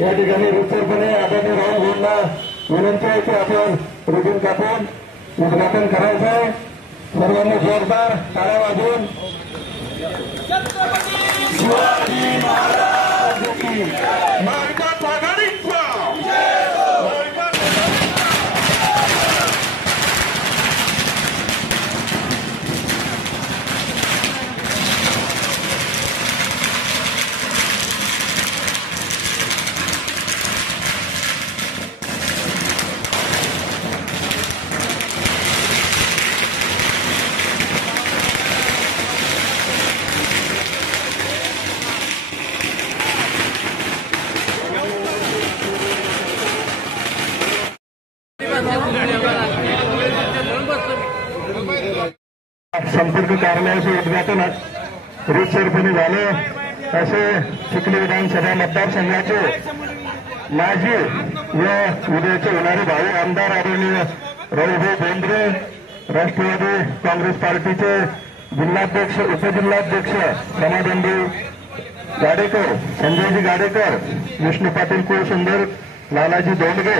या ठिकाणी रुचरपणे आदरणीय राहुल भाऊंना विनंती आहे की आपण रुटीन कापून उद्घाटन करायचं. सर्वांनी जोरदार टाळ्या वाजवून शिवाजी महाराज की महाविकास आघाडीचा संपर्क कार्यालयाचे उद्घाटन रीतसरपणे झाले. असे चिखली विधानसभा मतदारसंघाचे माजी व उद्याचे होणारे भावी आमदार आदरणीय राहुलभाऊ बोंद्रे, राष्ट्रवादी काँग्रेस पार्टीचे जिल्हाध्यक्ष उपजिल्हाध्यक्ष समाधानभाऊ गाडेकर, संजयजी गाडेकर, विष्णू पाटील कुळसुंदर, लालाजी दोंडगे,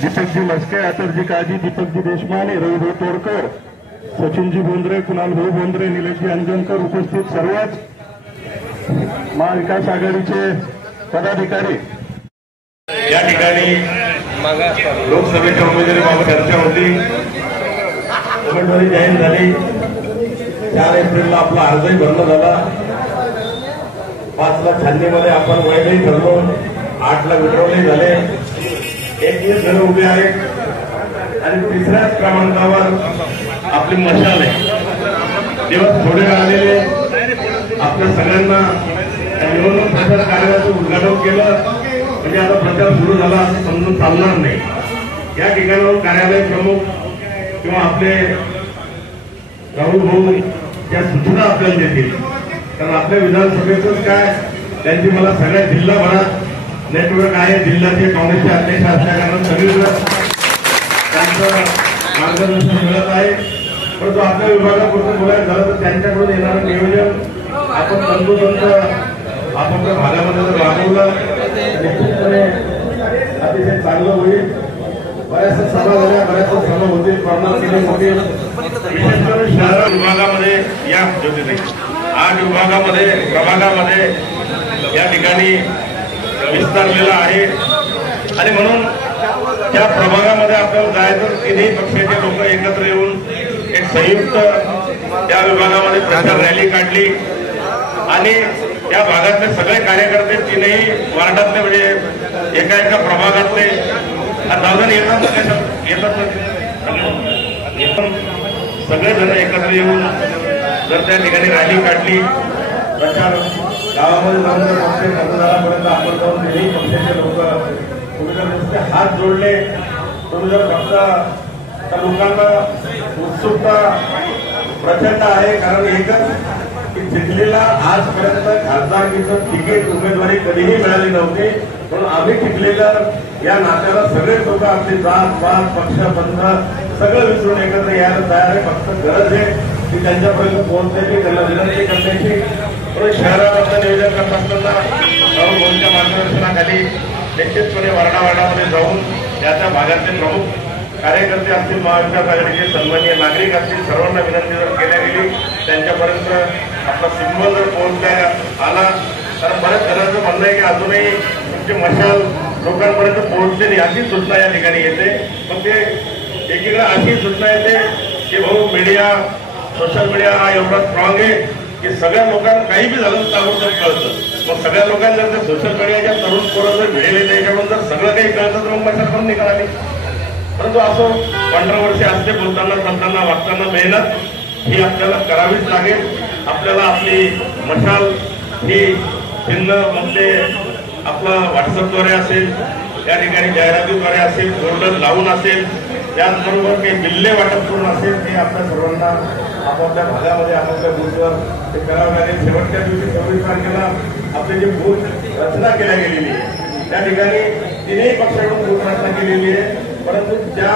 दीपकजी मस्के, अतरजी काजी, दीपकजी देशमाने, रविभाऊ तोडकर, सचिनजी बोंद्रे, कुणालभाऊ बोंद्रे, निलेशजी अंजनकर, उपस्थित सर्वच महाविकास आघाडीचे पदाधिकारी. या ठिकाणी लोकसभेच्या उमेदवारीबाबत चर्चा होती. उमेदवारी जाहीर झाली. 4 एप्रिलला आपला अर्जही भरणं झाला. 5 लाख छाननीमध्ये आपण वैधही ठरलो. 8 लाख विड्रॉलही झाले. 21 जण उभे आहेत आणि 3ऱ्याच क्रमांकावर आपली मशाल आहे. दिवस थोडे राहिलेले. आपल्या सगळ्यांना निवडणूक प्रचार कार्यालयाचं उद्घाटन केलं म्हणजे आता प्रचार सुरू झाला असं समजून चालणार नाही. या ठिकाणावर कार्यालय प्रमुख किंवा आपले राहुल भाऊ या सूचना आपल्याला देतील. कारण आपल्या विधानसभेतच काय त्यांची मला सगळ्या जिल्हाभरात नेटवर्क आहे. जिल्ह्याचे काँग्रेसचे अध्यक्ष असल्याकारणानं सगळीकडे त्यांचं मार्गदर्शन मिळत आहे. परंतु आपल्या विभागापुरतं बोलायचं झालं तर त्यांच्याकडून येणारं नियोजन आपण तंतोतंत आपापल्या भागामध्ये जर राबवलं निश्चितपणे अतिशय चांगलं होईल. बऱ्याचशा सभा झाल्या, बऱ्याचशा सभा होतील, प्रमाण केले होतील. शहर विभागामध्ये या ज्योतिताई 8 विभागामध्ये प्रभागामध्ये या ठिकाणी विस्तारलेला आहे आणि म्हणून त्या प्रभागामध्ये आपल्याला जायचं 3ही पक्षाचे लोक एकत्र येऊन एक संयुक्त त्या विभागामध्ये प्रचार रॅली काढली आणि त्या भागातले सगळे कार्यकर्ते 3ही वार्डातले म्हणजे एका प्रभागातले येतात सगळेजण एकत्र येऊन जर त्या ठिकाणी रॅली काढली, प्रचार गावामध्ये जाऊन पक्ष मतदारापर्यंत आपण जाऊन 3ही पक्षाचे लोक तुम्ही जर नुसते हात जोडले, तुम्ही जर फक्त त्या लोकांना उत्सुकता प्रचंड आहे. कारण एकच की चिखलीला आजपर्यंत खासदारकीचं तिकीट उमेदवारी कधीही मिळाली नव्हती. म्हणून आम्ही चिखलीला या नात्याला सगळे लोक आपली जात पात पक्ष पंथ सगळं विसरून एकत्र यायला तयार आहे. फक्त गरज आहे की त्यांच्यापर्यंत पोहोचण्याची, त्यांना विनंती करण्याची. शहरामधलं नियोजन करत असताना राहुल भाऊंच्या मार्गदर्शनाखाली निश्चितपणे वार्डावार्डामध्ये जाऊन त्या भागातले प्रमुख कार्यकर्ते असतील, महाविकास आघाडीचे सन्माननीय नागरिक असतील, सर्वांना विनंती जर केल्या गेली त्यांच्यापर्यंत आपला सिंबल जर पोहोचता आला. कारण बऱ्याच जणांचं म्हणणं आहे की अजूनही तुमची मशाल लोकांपर्यंत पोहोचते नाही अशी सूचना या ठिकाणी येते. पण ते एकीकडे अशी सूचना येते की भाऊ मीडिया, सोशल मीडिया हा एवढा स्ट्रॉंग आहे की सगळ्या लोकांना काही बी झालं ताबडतोब कळतं. मग सगळ्या लोकांना जर ते सोशल मीडियाच्या तरुण पोरं जर मिळेले त्याच्याकडून जर सगळं काही कळतं तर मग मशाल पण निघाली. परंतु असं 15 वर्षे असते बोलताना चालताना वागताना मेहनत ही आपल्याला करावीच लागेल. आपल्याला आपली मशाल ही चिन्ह मग ते आपलं व्हॉट्सअपद्वारे असेल, या ठिकाणी जाहिरातीद्वारे असेल, बोर्ड लावून असेल, त्याचबरोबर काही बिल्ले वाटप करून असेल, ते आपल्या सर्वांना आपापल्या भागामध्ये आपापल्या बूथवर ते करावं लागेल. शेवटच्या दिवशी 26 तारखेला आपली जी बूथ रचना केल्या गेलेली आहे त्या ठिकाणी 3ही पक्षाकडून बूथ रचना केलेली आहे. परंतु त्या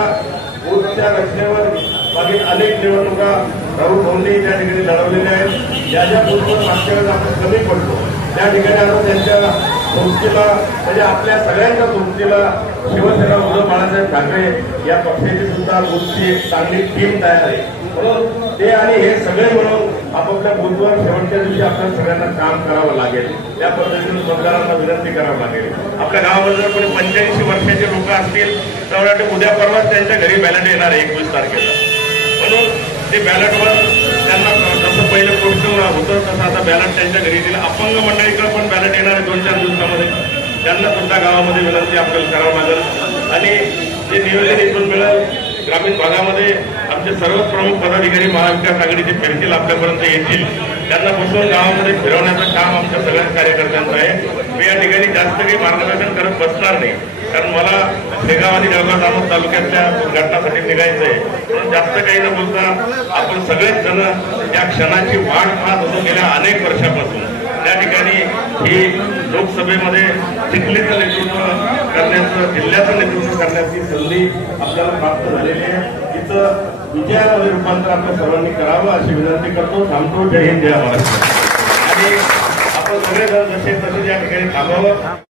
बूथच्या रचनेवर मागील अनेक निवडणुका राहुल भाऊंनी त्या ठिकाणी लढवलेल्या आहेत. ज्या ज्या बूथवर मागच्या वेळेस आपण कमी पडतो त्या ठिकाणी आता त्यांच्या सोबतीला म्हणजे आपल्या सगळ्यांच्या सोबतीला शिवसेना उद्धव बाळासाहेब ठाकरे या पक्षाची सुद्धा बूथची एक चांगली टीम तयार आहे. म्हणून ते आणि हे सगळे मिळून आपापल्या बूथवर शेवटच्या दिवशी आपल्याला सगळ्यांना काम करावं लागेल. त्या पद्धतीने मतदारांना विनंती करावी लागेल. आपल्या गावामध्ये जर कोणी 85 वर्षाचे लोक असतील तर वाटतं उद्या परवाच त्यांच्या घरी बॅलेट येणार आहे 21 तारखेला. म्हणून ते बॅलेटवर त्यांना जसं पहिलं पोस्टल होतं तसं आता बॅलेट त्यांच्या घरी दिलं. अपंग मंडळीकडे पण बॅलेट येणार आहे 2-4 दिवसामध्ये. त्यांना सुद्धा गावामध्ये विनंती आपल्याला करावं लागेल आणि ते नियोजन इथून मिळेल. ग्रामीण भागामध्ये आमचे सर्वच प्रमुख पदाधिकारी महाविकास आघाडीचे फिरतील, आपल्यापर्यंत येतील. त्यांना बसवून गावामध्ये फिरवण्याचं काम आमच्या सगळ्या कार्यकर्त्यांचं आहे. मी या ठिकाणी जास्त काही मार्गदर्शन करत बसणार नाही, कारण मला शेगाव आणि जळगाव जामोद तालुक्यातल्या उद्घाटनासाठी निघायचं आहे. म्हणून जास्त काही न बोलता आपण सगळेच जण या क्षणाची वाट पाहत होतो गेल्या अनेक वर्षापासून. त्या ठिकाणी ही लोकसभेमध्ये चिखलीचं नेतृत्व करण्याचं, जिल्ह्याचं नेतृत्व करण्याची संधी आपल्याला प्राप्त झालेली आहे. तिचं विजयामध्ये रूपांतर आपल्या सर्वांनी करावं अशी विनंती करतो. थांबतो. जय हिंद, जय महाराष्ट्र. आणि आपण सगळेजण जसे तसे या ठिकाणी थांबावं.